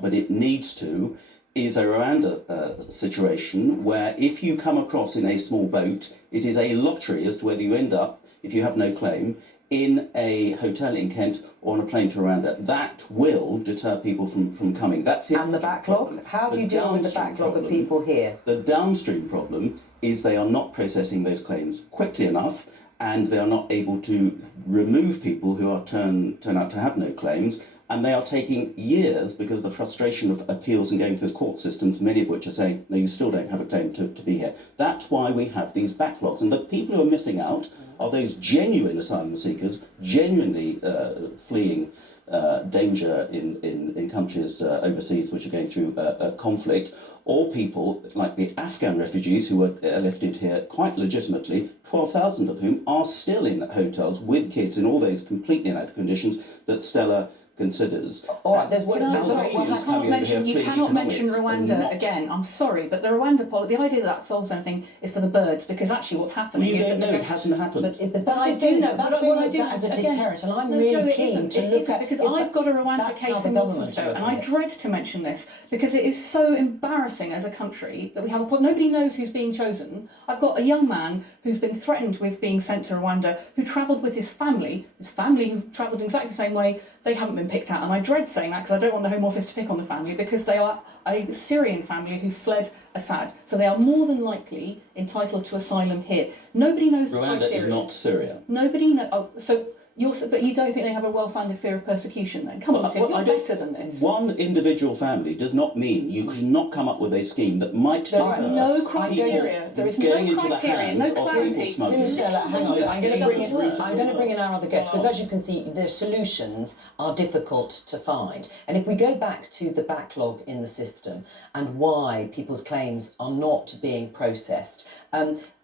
not, but it needs to, is a Rwanda situation where if you come across in a small boat, it is a lottery as to whether you end up, if you have no claim, in a hotel in Kent or on a plane to Rwanda. That will deter people from coming. That's it. And the backlog? How do you deal with the backlog of people here? The downstream problem is they are not processing those claims quickly enough, and they are not able to remove people who are turn out to have no claims, and they are taking years because of the frustration of appeals and going through the court systems, many of which are saying, no, you still don't have a claim to be here. That's why we have these backlogs, and the people who are missing out are those genuine asylum seekers, genuinely fleeing danger in countries overseas which are going through a conflict, or people like the Afghan refugees who were lifted here quite legitimately, 12,000 of whom are still in hotels with kids in all those completely inadequate conditions that Stella considers. All right, there's one. You cannot mention Rwanda again. I'm sorry, but the Rwanda policy, the idea that solves anything is for the birds, because actually what's happening is that it hasn't happened. But I do know. That's what I do as a deterrent, and I'm really keen to look at. Because I've got a Rwanda case in Walthamstow, and I dread to mention this because it is so embarrassing as a country that we have nobody knows who's being chosen. I've got a young man who's been threatened with being sent to Rwanda, who travelled with his family who travelled in exactly the same way. They haven't been picked out, and I dread saying that because I don't want the Home Office to pick on the family, because they are a Syrian family who fled Assad, so they are more than likely entitled to asylum here. Nobody knows the criteria. Rwanda is not Syria. Nobody knows. Oh, so but you don't think they have a well-founded fear of persecution then? Come on, Tim, you're better than this. One individual family does not mean you cannot come up with a scheme that might deter There is no criteria. There is no criteria, no clarity. Hang on, I'm going to bring in our other guest, because as you can see, the solutions are difficult to find. And if we go back to the backlog in the system and why people's claims are not being processed,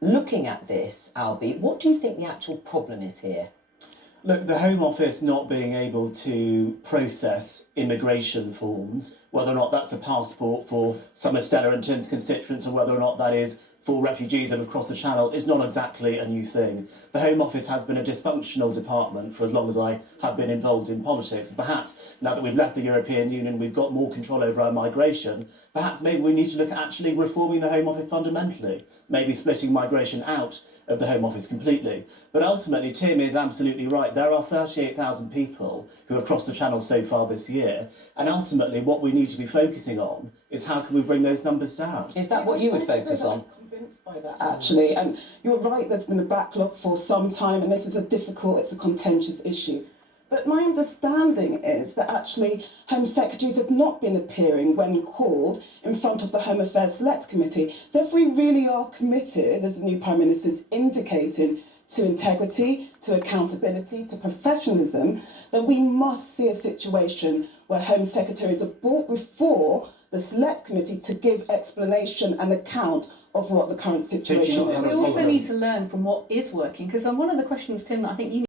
looking at this, Albie, what do you think the actual problem is here? Look, the Home Office not being able to process immigration forms, whether or not that's a passport for some of Stella and Tim's constituents, or whether or not that is for refugees that have crossed the Channel, is not exactly a new thing. The Home Office has been a dysfunctional department for as long as I have been involved in politics. Perhaps now that we've left the European Union, we've got more control over our migration, perhaps maybe we need to look at actually reforming the Home Office fundamentally, maybe splitting migration out of the Home Office completely. But ultimately, Tim is absolutely right. There are 38,000 people who have crossed the Channel so far this year, and ultimately what we need to be focusing on is how can we bring those numbers down. Is that what you would focus on? By that, actually, and you're right, there's been a backlog for some time, and this is it's a contentious issue. But my understanding is that actually Home Secretaries have not been appearing when called in front of the Home Affairs Select Committee. So if we really are committed, as the new Prime Minister is indicating, to integrity, to accountability, to professionalism, then we must see a situation where Home Secretaries are brought before the Select Committee to give explanation and account of what the current situation is. We also need to learn from what is working, because one of the questions, Tim, that I think you